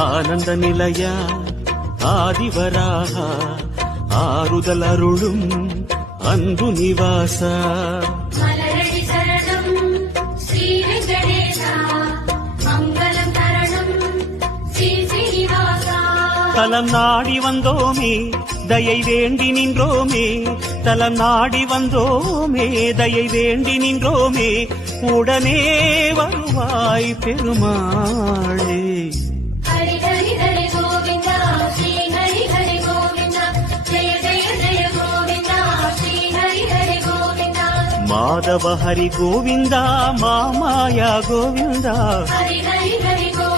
ஆனந்த நிலைய ஆதிவராக ஆறுதல் அருளும் அன்பு நிவாச மலரடி சரணம் ஸ்ரீ வெங்கடேசா மங்களம் தரணம் ஸ்ரீ ஸ்ரீனிவாசா தலம் நாடி வந்தோமே தயை வேண்டி நின்றோமே தலம் நாடி வந்தோமே தயை வேண்டி நின்றோமே உடனே வருவாய் பெருமாளே. ஹரி ஹரி ஹரி கோவிந்தா ஸ்ரீ ஹரி ஹரி கோவிந்தா ஜெய ஜெய ஜெய கோவிந்தா ஸ்ரீ ஹரி ஹரி கோவிந்தா மாதவ ஹரி கோவிந்தா மாமாயா கோவிந்தா ஹரி ஹரி ஹரி கோவிந்தா